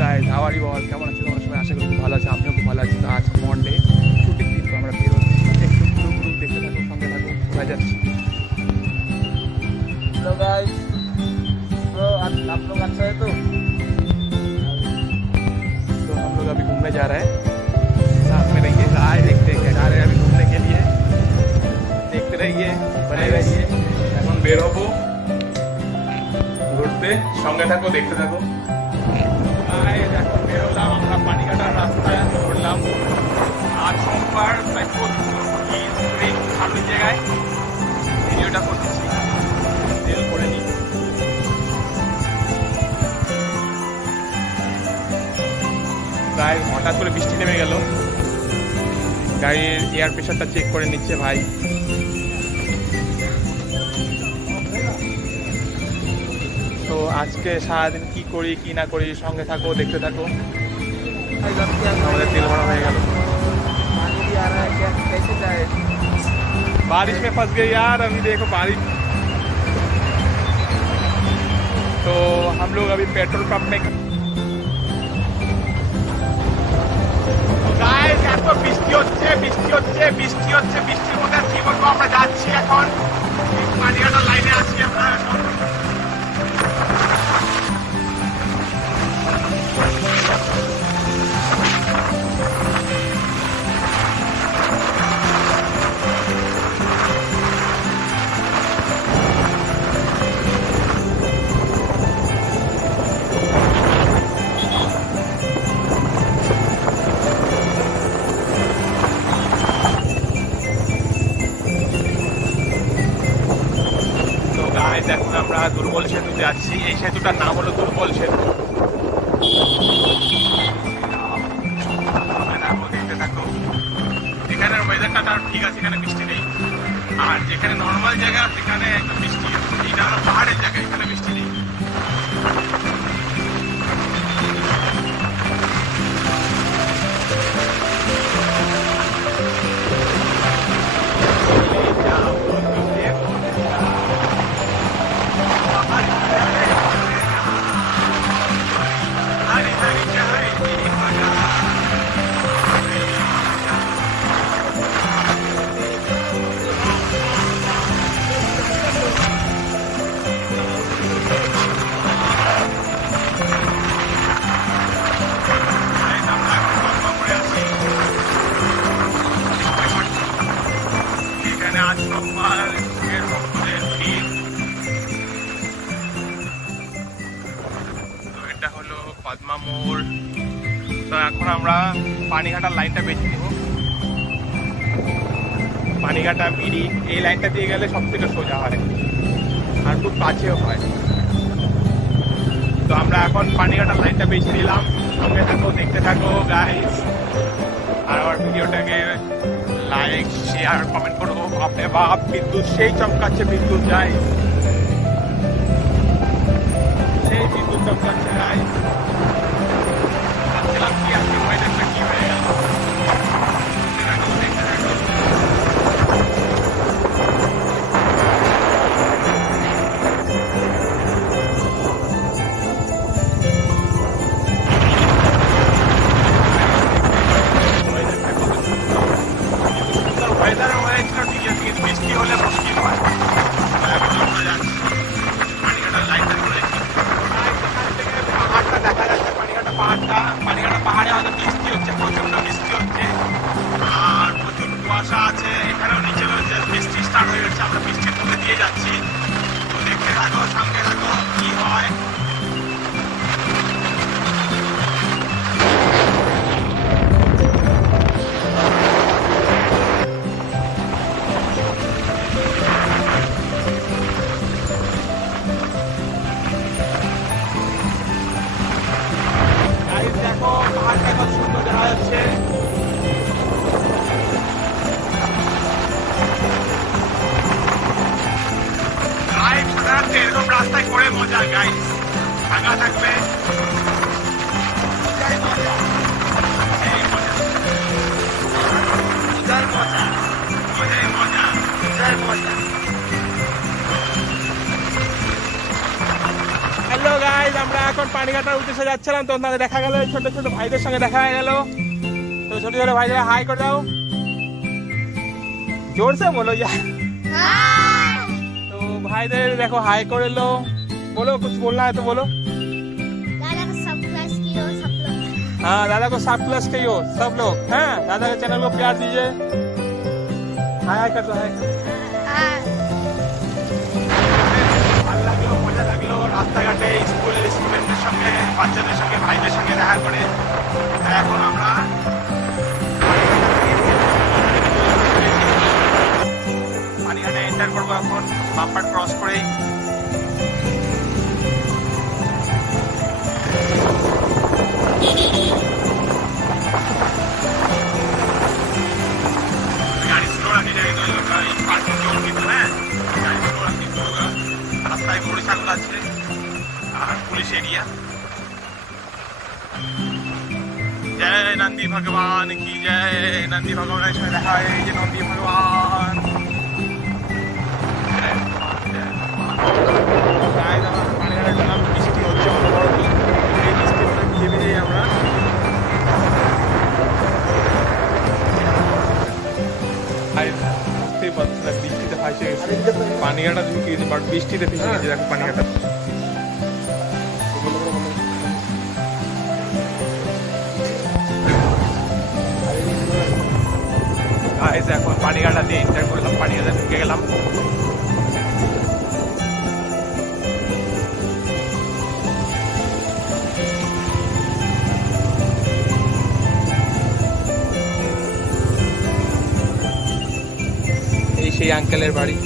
Guys, হাওয়ারি বল, কেমন আছো তোমার সবাই? আশা করি খুব ভালো আছে, আমিও খুব ভালো আছি। তো আজ মন্ডে, ছুটির দিন, তো আমরা বেরোচ্ছি। একটু ঘুরু ঘুরু দেখতে থাকো, সঙ্গে থাকো, কোথায় যাচ্ছি। Hello guys. तो आप लोग अच्छा है? तो हम लोग अभी घूमने जा रहे हैं, साथ में रहिए, गाइस देखते हैं जा रहे हैं अभी घूमने के लिए, देखते रहिए, बने रहिए। এখন বের হবো ঘুরতে, সঙ্গে থাকো, দেখতে থাকো। গাইস এখন বেরোলাম আমরা পানিঘাটার রাস্তায়, ঘুরলাম। আজ সোমবার, তাই সামনের জায়গায় ভিডিওটা করতেছি, তেল করে নিই। গাইস হঠাৎ করে বৃষ্টি নেমে গেল, গাড়ির এয়ার প্রেশারটা চেক করে নিচ্ছে ভাই। তো আজকে সারাদিন কি করি কি না করি, সঙ্গে থাকো, দেখতে থাকো। আমাদের তেল ভরা হয়ে গেল। पानी भी आ रहा है, क्या कैसे जाए? बारिश में फंस गए यार, अभी देखो बारिश। तो हम लोग अभी पेट्रोल पंप में, গাইস এত বৃষ্টি হচ্ছে, বৃষ্টির মধ্যে আর কি বলবো, আমরা যাচ্ছি এখন পানিঘাটার লাইনে আছি আমরা এখন। এখন আমরা দুর্বল সেতুতে আছি, এই সেতুটার নাম হলো দুর্বল সেতু। দেখতে থাকো, এখানের ওয়েদারটা তার ঠিক আছে, এখানে বৃষ্টি নেই। আর যেখানে নর্মাল জায়গা সেখানে একটু বৃষ্টি, এটা হলো পাহাড়ের জায়গা, এখানে বৃষ্টি নেই। পদ্মা মোড়। তো এখন আমরা পানিঘাটার লাইনটা বেছে নেব, পানিঘাটা মিরি, এই লাইনটা দিয়ে গেলে সব থেকে সোজা হয় আর খুব কাছেও হয়। তো আমরা এখন পানিঘাটার লাইনটা বেছে নিলাম, সঙ্গে থাকো, দেখতে থাকো গাইস। আর আমার ভিডিওটাকে লাইক, শেয়ার, কমেন্ট করো। বাপরে বাপ, বিদ্যুৎ সেই চমকাচ্ছে, বিদ্যুৎ যায়, সেই বিদ্যুৎ চমকাচ্ছে গাইস। কি আজকে ওয়েদারটা কি হয়ে গেল। ওয়েদার হয়েছিল ঠিক আছে, বৃষ্টি হলে মুশকিল হয়। পানিঘাটার লাইনটা ধরেছি, পাহাড়টা দেখা যাচ্ছে, পানিঘাটা পাহাড়ে হয়তো বৃষ্টি হচ্ছে, প্রচন্ড বৃষ্টি হচ্ছে আর প্রচুর কুয়াশা আছে। এখানেও নিচে রয়েছে, বৃষ্টি স্টার্ট হয়ে গেছে, আমরা বৃষ্টির মধ্যে দিয়ে যাচ্ছি। তো দেখতে থাকো, সঙ্গে থাকো, কি হয়। দেখো পাহাড়টা কত সুন্দর দেখা যাচ্ছে। এরকম রাস্তায় করে মজা গাইস, ফাঁকা থাকবে, মজা, মজা। হ্যালো গাইস, আমরা এখন পানিঘাটার উদ্দেশ্যে যাচ্ছিলাম তো তাদের দেখা গেল, ছোট ছোট ভাইদের সঙ্গে দেখা হয়ে গেল। তো ছোট ছোট ভাইদের হাই করে দাও, जोर से बोलो यार। तो भाईদের দেখো হাই করে লো, बोलो कुछ बोलना है तो बोलो। दादा को सब प्लस कियो सब लोग। हाँ दादा को सब प्लस कहियो सब लोग। हाँ दादा के चैनल को प्यार दीजिए। हाय हाय कर दो, हाय। ভালো লাগলো, মজা লাগলো রাস্তাঘাটে স্কুলের স্টুডেন্টদের সঙ্গে, বাচ্চাদের সঙ্গে, ভাইদের সঙ্গে দেখা করে। এখন আমরা পানিঘাটে এন্টার করবো এখন, বাম্পার ক্রস করেই। गाड़ी स्लो रखनी चाहिए, तो पार्किंग जोन की तो है, गाड़ी स्लो रखनी होगा। रास्ताয় মোটরসাইকেল আছে আর পুলিশ এরিয়া। जय नंदी भगवान की जय। नंदी भगवान इसमें দেখা হয়, এই যে নন্দী ভগবান। গাইস আমার পানিঘাটে গেলাম, বৃষ্টি হচ্ছে অনবরত। এই বৃষ্টির মধ্যে ভিজে ভিজেই আমরা বুঝতেই পারছি না, বৃষ্টিতে ফাঁসে গেছে। পানিঘাটা ঢুকে গেছে, বাট বৃষ্টিতে ফেসে গেছে। দেখো পানিঘাটা গাইস এখন পানিঘাটা দিয়ে এন্টার করলাম, পানিঘাটা ঢুকে গেলাম। এই সেই আঙ্কেলের বাড়ি,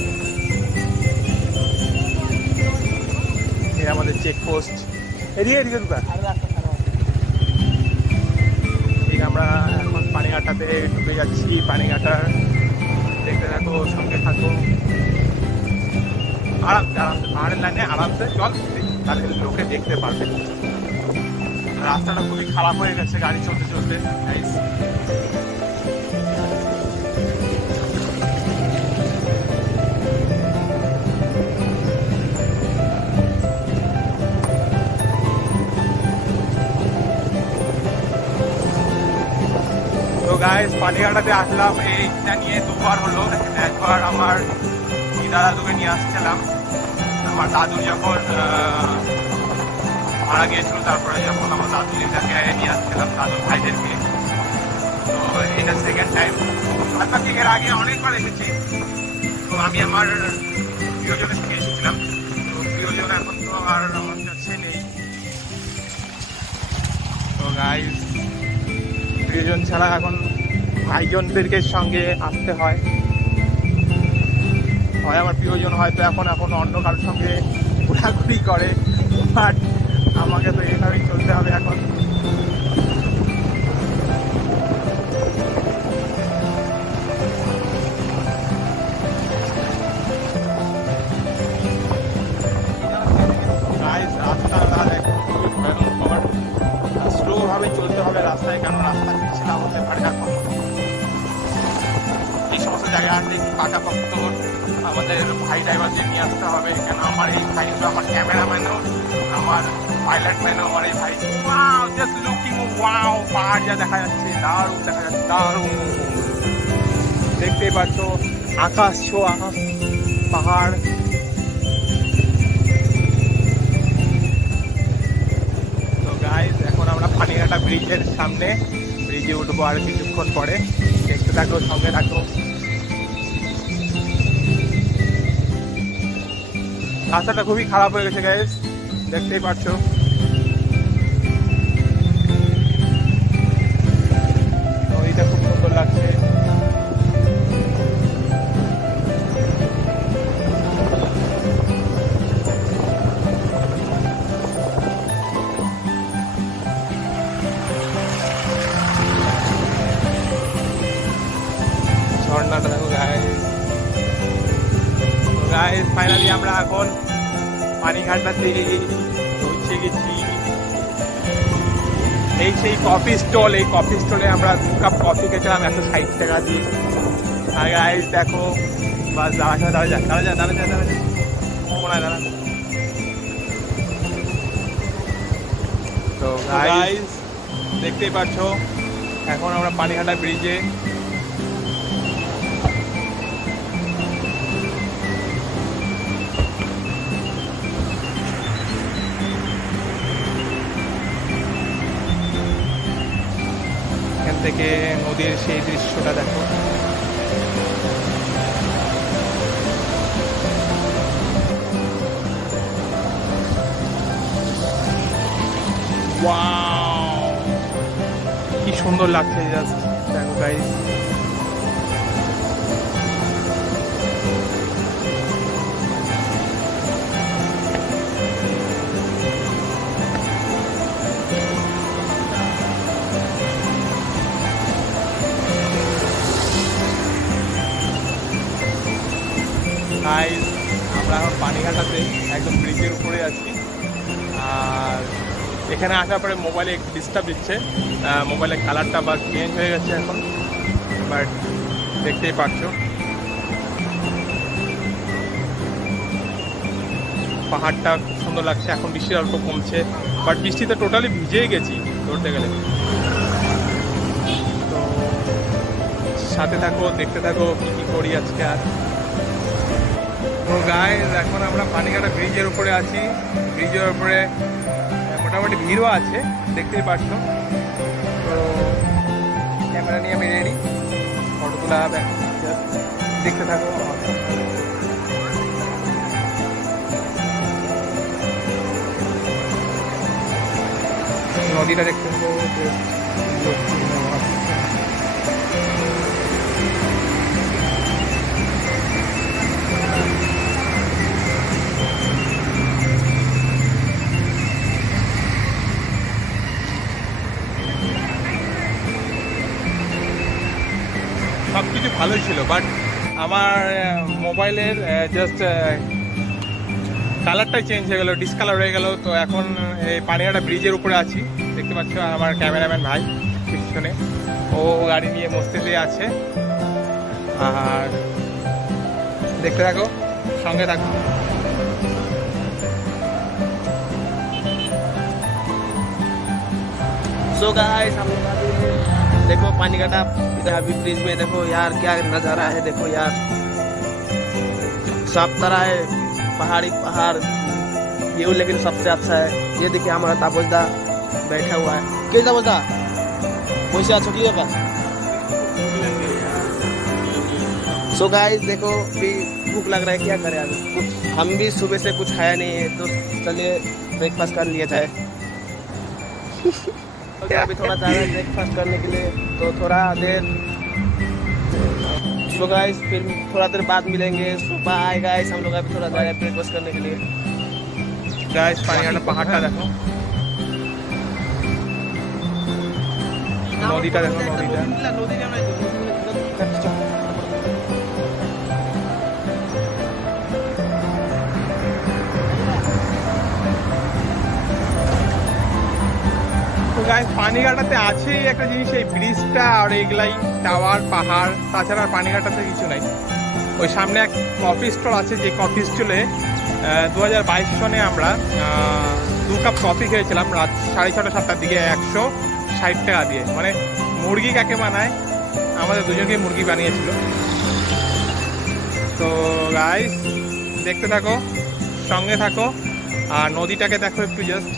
এই আমাদের চেকপোস্ট। এদিকে এদিকে ঢুকা। ঠিক আমরা এখন পানিঘাটাতে ঢুকে যাচ্ছি। পানিঘাটার দেখতে থাকো, সঙ্গে থাকো, আরামসে আরামসে পাহাড়ের লাইনে আরামসে চল, তাদের লোকে দেখতে পারবে। রাস্তাটা খুবই খারাপ হয়ে গেছে গাড়ি চলতে চলতে। তো গাইস পানিঘাটাতে আসলাম, এইটা নিয়ে দুবার হলো। একবার আমার দাদুকে নিয়ে আসছিলাম, আমার দাদু যখন মারা গিয়েছিল, তারপরে যখন আমার দাদু এটাকে নিয়ে আসছিলাম, দাদু ভাইদেরকে। তো এটা সেকেন্ড টাইম। আজকে ঠিক এর আগে অনেকবার এসেছি। তো আমি আমার প্রিয়জনের থেকে এসেছিলাম, তো প্রিয়জন এখন তো আর আমার কাছে নেই। তো গাইস প্রিয়জন ছাড়া এখন ভাইজনদেরকে সঙ্গে আসতে হয়। হয় আমার প্রিয়জন হয়তো এখন অন্য কারোর সঙ্গে ঘোরাঘুরি করে, বাট আমাকে তো এইভাবেই চলতে হবে এখন। স্লো ভাবে চলতে হবে রাস্তায়, কেন রাস্তা পিছলা হতে পারে এখন। এই সমস্ত জায়গায় আসলে পাকাপোক্ত আমাদের ভাই ড্রাইভারকে নিয়ে আসতে হবে, কেন আমার এই ভাই, আমার ক্যামেরাম্যানও, আমার পাইলট ম্যানও আমার এই ভাই। ওয়াও জাস্ট লুকিং, ওয়াও পাহাড় যা দেখা যাচ্ছে, দারুণ দেখা যাচ্ছে, দারুণ। দেখতেই পাচ্ছ আকাশ ছোঁয়া পাহাড়। তো গাইস এখন আমরা পানিঘাটা ব্রিজের সামনে, ব্রিজে উঠবো আর কিছুক্ষণ পরে। দেখতে থাকো, সঙ্গে থাকো। রাস্তাটা খুবই খারাপ হয়ে গেছে গাইস, দেখতেই পাচ্ছ। নদীটা খুব সুন্দর লাগছে। ঝর্ণাটা দেখো গাইস। গাইস ফাইনালি আমরা এখন পানিঘাটাতে পৌঁছে গেছি। এই সেই কফি স্টল, এই কফি স্টলে আমরা 2 কাপ কফি খেয়েছিলাম 160 টাকা দিয়ে। আর গাইস দেখো, বাস দাঁড়া যা তো তো গাইস দেখতেই পাচ্ছ এখন আমরা পানিঘাটা ব্রিজে। এখান থেকে নদীর সেই দৃশ্যটা দেখো। ওয়াও, কি সুন্দর লাগছে, জাস্ট দেখো গাইস। গাইস আমরা এখন পানিঘাটাতে একদম ব্রিজের উপরে আছি। আর এখানে আসার পরে মোবাইলে একটু ডিস্টার্ব দিচ্ছে, মোবাইলের কালারটা বা চেঞ্জ হয়ে গেছে এখন, বাট দেখতেই পাচ্ছ পাহাড়টা খুব সুন্দর লাগছে। এখন বৃষ্টির অল্প কমছে, বাট বৃষ্টিতে টোটালি ভিজেই গেছি ধরতে গেলে। তো সাথে থাকো, দেখতে থাকো কী কী করি আজকে। আর তো গাইস এখন আমরা পানিঘাটা ব্রিজের উপরে আছি। ব্রিজের উপরে মোটামুটি ভিড়ও আছে, দেখতেই পাচ্ছ। তো ক্যামেরা নিয়ে আমি রেডি, ফটো তোলা হবে, দেখতে থাকো। নদীটা দেখতে থাকো। সব কিছু ভালোই ছিল, বাট আমার মোবাইলের জাস্ট কালারটাই চেঞ্জ হয়ে গেলো, ডিসকালার হয়ে গেল। তো এখন এই পানিঘাটা ব্রিজের উপরে আছি, দেখতে পাচ্ছ। আমার ক্যামেরাম্যান ভাই পিছনে, ও গাড়ি নিয়ে মস্তিতে আছে। আর দেখতে থাকো, সঙ্গে থাকো। सो गाइस हम लोग अभी देखो पानीघाटा इधर अभी ब्रिज में देखो यार क्या नज़ारा है। देखो यार सब तरह है, पहाड़ी पहाड़ व्यू, लेकिन सबसे अच्छा है ये देखिए हमारा ताबोजदा बैठा हुआ है। क्या ताबोजदा पैसा छोटी होगा। सो गाइस देखो भी भूख लग रहा है, क्या करें अभी कुछ, हम भी सुबह से कुछ खाया नहीं है, तो चलिए ब्रेकफास्ट कर लिया जाए। तो अभी थोड़ा ज़्यादा ब्रेकफास्ट करने के लिए, तो थोड़ा देर। सो गाइस फिर थोड़ा देर बाद मिलेंगे। सो बाय गाइस, हम लोग अभी थोड़ा जा रहे हैं ब्रेकफास्ट करने के लिए। গাইস পানিঘাটা পাহাড়টা দেখো, নদীটা দেখো, নদীটা। তো গাইস পানিঘাটাতে আছেই একটা জিনিস, এই ব্রিজটা আর এইগুলাই, টাওয়ার, পাহাড়, তাছাড়া আর পানিঘাটাতে কিছু নাই। ওই সামনে এক কফি স্টল আছে, যে কফি স্টলে 2022 সনে আমরা 2 কাপ কফি খেয়েছিলাম রাত 6:30 7টার দিকে 160 টাকা দিয়ে। মানে মুরগি কাকে বানায়, আমাদের দুজনকে মুরগি বানিয়েছিল। তো গাইস দেখতে থাকো, সঙ্গে থাকো, আর নদীটাকে দেখো একটু জাস্ট।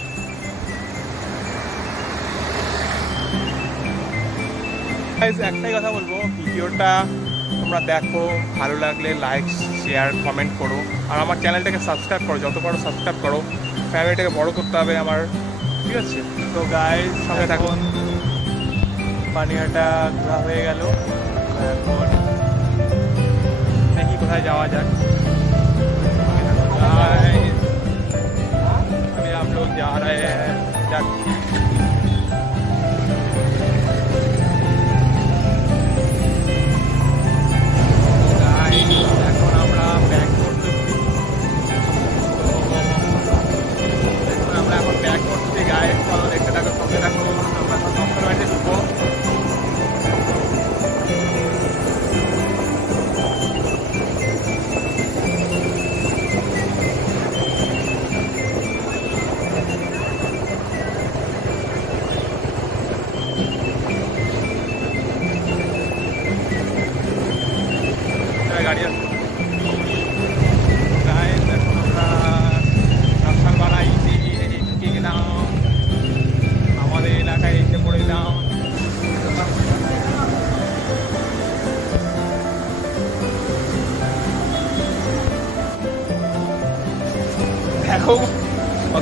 গাইস একটাই কথা বলবো, ভিডিওটা তোমরা দেখো, ভালো লাগলে লাইক, শেয়ার, কমেন্ট করো, আর আমার চ্যানেলটাকে সাবস্ক্রাইব করো, যত পারো সাবস্ক্রাইব করো। ফ্যামিলিটাকে বড় করতে হবে আমার, ঠিক আছে? তো গাইস সঙ্গে থাকুন। পানিঘাটা ঘোরা হয়ে গেল, এখন দেখি কোথায় যাওয়া যাক। अभी हम लोग जा रहे हैं এখন আমরা ব্যাক করতেছি। আমরা এখন ব্যাক করছি গাইস, চলো দেখতে থাকো, সঙ্গে থাকো। আমরা এখন ডক্টর বাড়িতে ঢুকবো।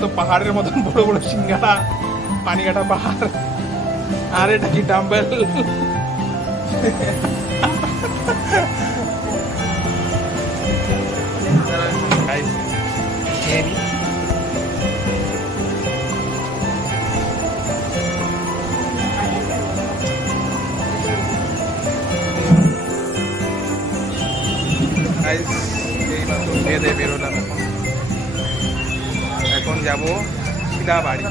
তো পাহাড়ের মতন বড় বড় সিঙ্গারা, পানিঘাটা পাহাড়। আর এটা কি ডাম্বেল? Guys, খেয়ে নিই। Guys, এইমাত্র খেয়ে দিয়ে বেরোলাম। এখন যাবো সিধা বাড়ি।